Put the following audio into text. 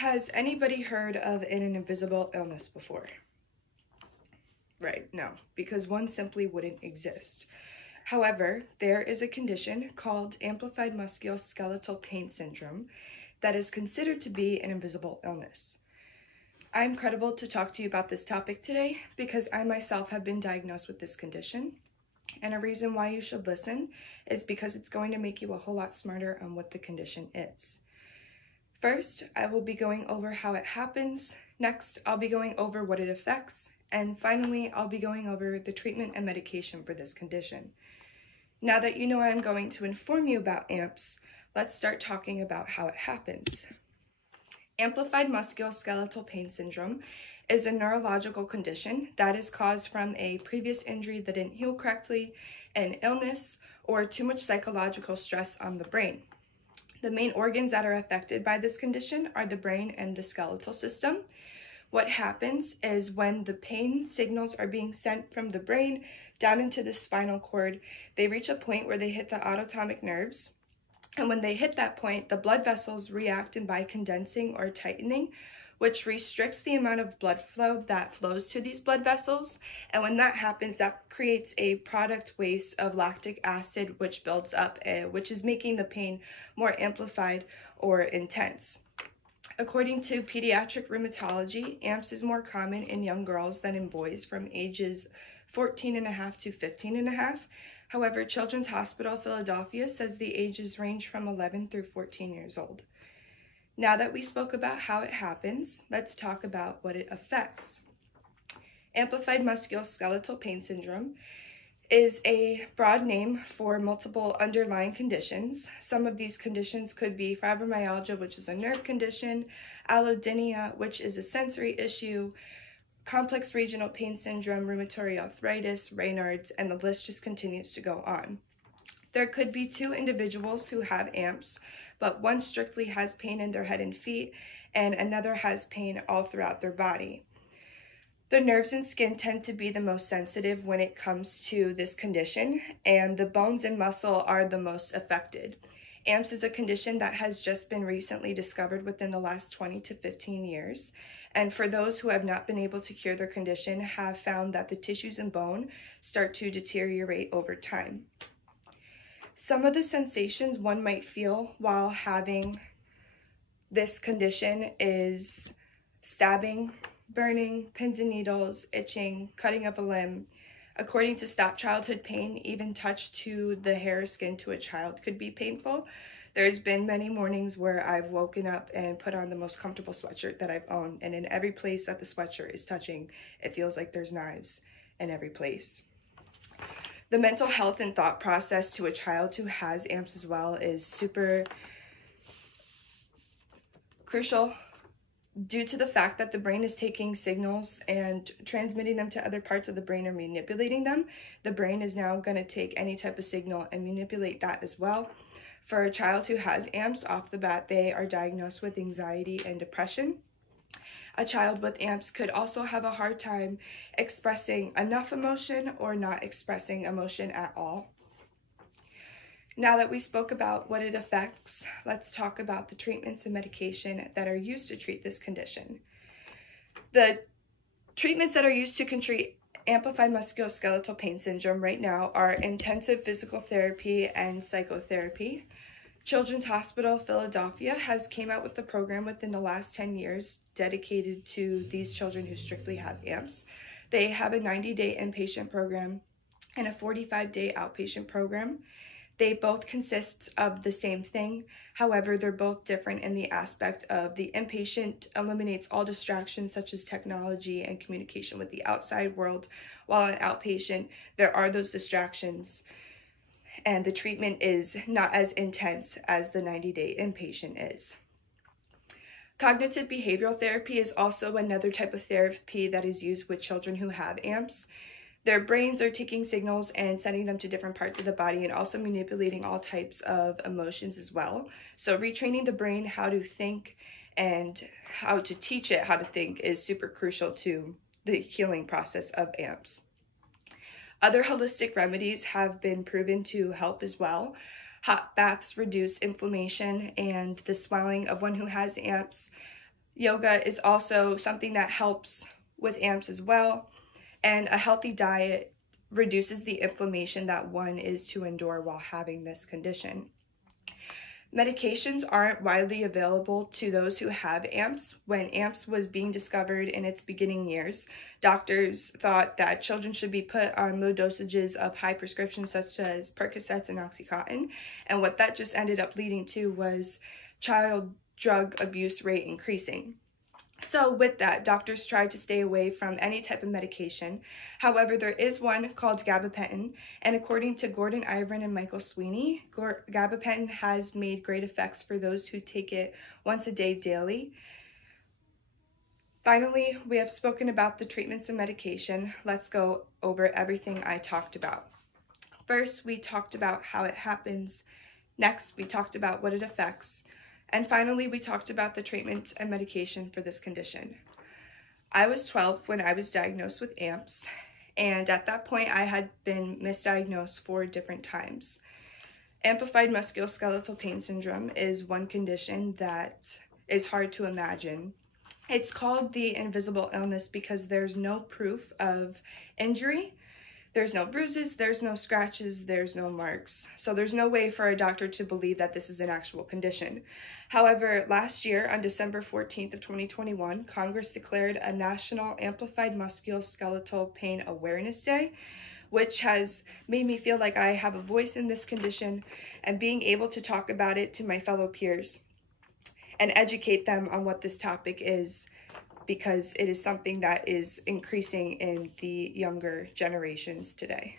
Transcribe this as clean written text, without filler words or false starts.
Has anybody heard of an invisible illness before? Right, no, because one simply wouldn't exist. However, there is a condition called amplified musculoskeletal pain syndrome that is considered to be an invisible illness. I'm credible to talk to you about this topic today because I myself have been diagnosed with this condition. And a reason why you should listen is because it's going to make you a whole lot smarter on what the condition is. First, I will be going over how it happens. Next, I'll be going over what it affects. And finally, I'll be going over the treatment and medication for this condition. Now that you know I'm going to inform you about AMPS, let's start talking about how it happens. Amplified musculoskeletal pain syndrome is a neurological condition that is caused from a previous injury that didn't heal correctly, an illness, or too much psychological stress on the brain. The main organs that are affected by this condition are the brain and the skeletal system. What happens is when the pain signals are being sent from the brain down into the spinal cord, they reach a point where they hit the autonomic nerves. And when they hit that point, the blood vessels react by condensing or tightening, which restricts the amount of blood flow that flows to these blood vessels. And when that happens, that creates a product waste of lactic acid, which builds up, which is making the pain more amplified or intense. According to pediatric rheumatology, AMPS is more common in young girls than in boys from ages 14.5 to 15.5. However, Children's Hospital Philadelphia says the ages range from 11 through 14 years old. Now that we spoke about how it happens, let's talk about what it affects. Amplified musculoskeletal pain syndrome is a broad name for multiple underlying conditions. Some of these conditions could be fibromyalgia, which is a nerve condition, allodynia, which is a sensory issue, complex regional pain syndrome, rheumatoid arthritis, Raynaud's, and the list just continues to go on. There could be two individuals who have AMPS, but one strictly has pain in their head and feet, and another has pain all throughout their body. The nerves and skin tend to be the most sensitive when it comes to this condition, and the bones and muscle are the most affected. AMPS is a condition that has just been recently discovered within the last 20 to 15 years. And for those who have not been able to cure their condition, have found that the tissues and bone start to deteriorate over time. Some of the sensations one might feel while having this condition is stabbing, burning, pins and needles, itching, cutting of a limb. According to Stop Childhood Pain, even touch to the hair or skin to a child could be painful. There's been many mornings where I've woken up and put on the most comfortable sweatshirt that I've owned, and in every place that the sweatshirt is touching, it feels like there's knives in every place. The mental health and thought process to a child who has AMPS as well is super crucial due to the fact that the brain is taking signals and transmitting them to other parts of the brain or manipulating them. The brain is now going to take any type of signal and manipulate that as well. For a child who has AMPS, off the bat, they are diagnosed with anxiety and depression. A child with AMPS could also have a hard time expressing enough emotion or not expressing emotion at all. Now that we spoke about what it affects, let's talk about the treatments and medication that are used to treat this condition. The treatments that are used to treat amplified musculoskeletal pain syndrome right now are intensive physical therapy and psychotherapy. Children's Hospital Philadelphia has came out with a program within the last 10 years dedicated to these children who strictly have AMPS. They have a 90-day inpatient program and a 45-day outpatient program. They both consist of the same thing. However, they're both different in the aspect of the inpatient eliminates all distractions such as technology and communication with the outside world, while an outpatient, there are those distractions and the treatment is not as intense as the 90-day inpatient is. Cognitive behavioral therapy is also another type of therapy that is used with children who have AMPS. Their brains are taking signals and sending them to different parts of the body and also manipulating all types of emotions as well. So retraining the brain how to think and how to teach it how to think is super crucial to the healing process of AMPS. Other holistic remedies have been proven to help as well. Hot baths reduce inflammation and the swelling of one who has AMPS. Yoga is also something that helps with AMPS as well, and a healthy diet reduces the inflammation that one is to endure while having this condition. Medications aren't widely available to those who have AMPS. When AMPS was being discovered in its beginning years, doctors thought that children should be put on low dosages of high prescriptions such as Percocets and Oxycontin, and what that just ended up leading to was child drug abuse rate increasing. So with that, doctors tried to stay away from any type of medication. However, there is one called gabapentin, and according to Gordon Ivrin and Michael Sweeney, gabapentin has made great effects for those who take it once a day daily. Finally, we have spoken about the treatments and medication. Let's go over everything I talked about. First, we talked about how it happens. Next, we talked about what it affects. And finally, we talked about the treatment and medication for this condition. I was 12 when I was diagnosed with AMPS, and at that point, I had been misdiagnosed 4 different times. Amplified musculoskeletal pain syndrome is one condition that is hard to imagine. It's called the invisible illness because there's no proof of injury. There's no bruises, there's no scratches, there's no marks. So there's no way for a doctor to believe that this is an actual condition. However, last year on December 14th of 2021, Congress declared a National Amplified Musculoskeletal Pain Awareness Day, which has made me feel like I have a voice in this condition and being able to talk about it to my fellow peers and educate them on what this topic is, because it is something that is increasing in the younger generations today.